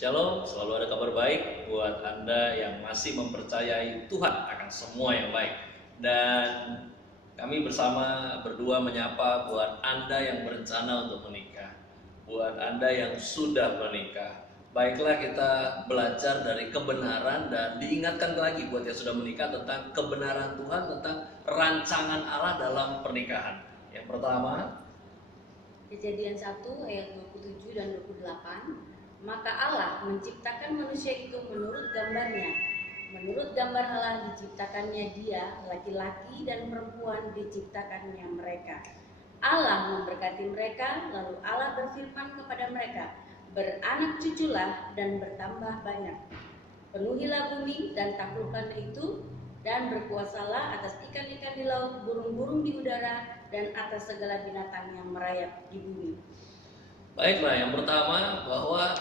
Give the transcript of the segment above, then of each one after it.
Shalom, selalu ada kabar baik buat Anda yang masih mempercayai Tuhan akan semua yang baik. Dan kami bersama berdua menyapa buat Anda yang berencana untuk menikah, buat Anda yang sudah menikah. Baiklah, kita belajar dari kebenaran dan diingatkan lagi buat yang sudah menikah tentang kebenaran Tuhan, tentang rancangan Allah dalam pernikahan. Yang pertama, Kejadian 1 ayat 27 dan 28. Maka Allah menciptakan manusia itu menurut gambarnya. Menurut gambar Allah diciptakannya dia, laki-laki dan perempuan diciptakannya mereka. Allah memberkati mereka, lalu Allah berfirman kepada mereka, beranak cuculah dan bertambah banyak. Penuhilah bumi dan taklukkanlah itu, dan berkuasalah atas ikan-ikan di laut, burung-burung di udara, dan atas segala binatang yang merayap di bumi. baiklah, yang pertama bahwa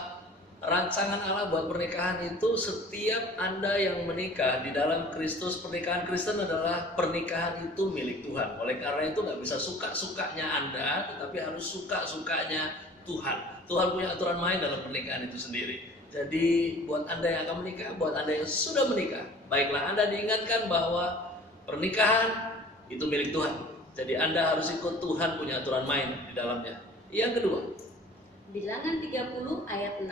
rancangan Allah buat pernikahan itu setiap Anda yang menikah di dalam Kristus, pernikahan Kristen adalah pernikahan itu milik Tuhan. Oleh karena itu nggak bisa suka-sukanya Anda, tetapi harus suka-sukanya Tuhan. Tuhan punya aturan main dalam pernikahan itu sendiri. Jadi buat Anda yang akan menikah, buat Anda yang sudah menikah, baiklah Anda diingatkan bahwa pernikahan itu milik Tuhan. Jadi Anda harus ikut Tuhan punya aturan main di dalamnya. Yang kedua, Bilangan 30 ayat 6.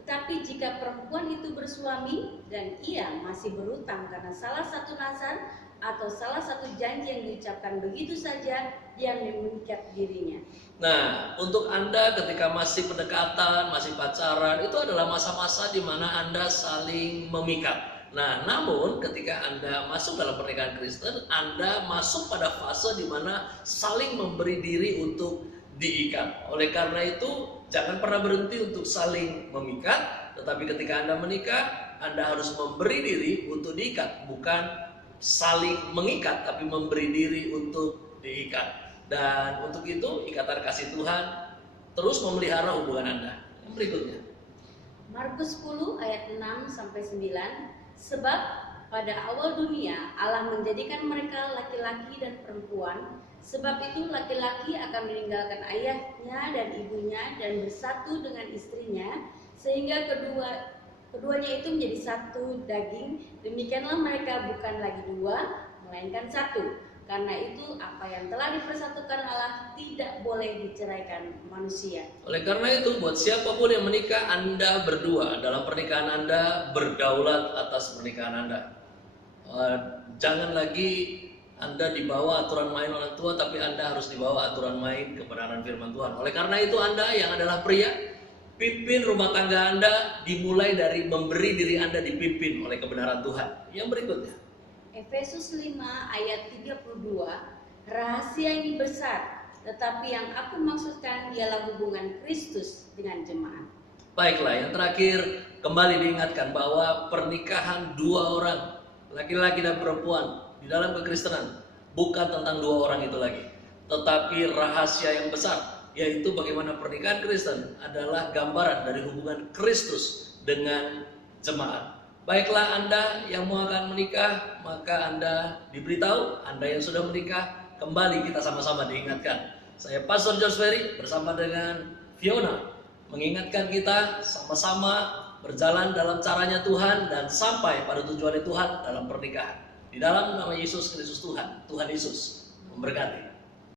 Tetapi jika perempuan itu bersuami dan ia masih berutang karena salah satu nazar atau salah satu janji yang diucapkan begitu saja, dia mengikat dirinya. nah, untuk Anda ketika masih pendekatan, masih pacaran, itu adalah masa-masa di mana Anda saling memikat. Nah, namun ketika Anda masuk dalam pernikahan Kristen, Anda masuk pada fase di mana saling memberi diri untuk diikat. Oleh karena itu, jangan pernah berhenti untuk saling memikat, tetapi ketika Anda menikah, Anda harus memberi diri untuk diikat, bukan saling mengikat, tapi memberi diri untuk diikat. Dan untuk itu, ikatan kasih Tuhan terus memelihara hubungan Anda. Yang berikutnya, Markus 10 ayat 6 sampai 9. Sebab pada awal dunia Allah menjadikan mereka laki-laki dan perempuan. Sebab itu laki-laki akan meninggalkan ayahnya dan ibunya dan bersatu dengan istrinya, sehingga keduanya itu menjadi satu daging. Demikianlah mereka bukan lagi dua, melainkan satu. Karena itu apa yang telah dipersatukan Allah tidak boleh diceraikan manusia. oleh karena itu buat siapapun yang menikah, Anda berdua dalam pernikahan Anda berdaulat atas pernikahan Anda. Jangan lagi Anda dibawa aturan main orang tua, tapi Anda harus dibawa aturan main kebenaran firman Tuhan. Oleh karena itu Anda yang adalah pria, pimpin rumah tangga Anda dimulai dari memberi diri Anda dipimpin oleh kebenaran Tuhan. Yang berikutnya, Efesus 5 ayat 32. Rahasia ini besar, tetapi yang aku maksudkan ialah hubungan Kristus dengan jemaat. baiklah, yang terakhir kembali diingatkan bahwa pernikahan dua orang, laki-laki dan perempuan di dalam kekristenan bukan tentang dua orang itu lagi, tetapi rahasia yang besar, yaitu bagaimana pernikahan Kristen adalah gambaran dari hubungan Kristus dengan jemaat. Baiklah, Anda yang mau akan menikah, maka Anda diberitahu, Anda yang sudah menikah, kembali kita sama-sama diingatkan. Saya Pastor George Ferry bersama dengan Fiona mengingatkan kita sama-sama berjalan dalam caranya Tuhan dan sampai pada tujuan Tuhan dalam pernikahan. Di dalam nama Yesus Kristus Tuhan, Tuhan Yesus memberkati.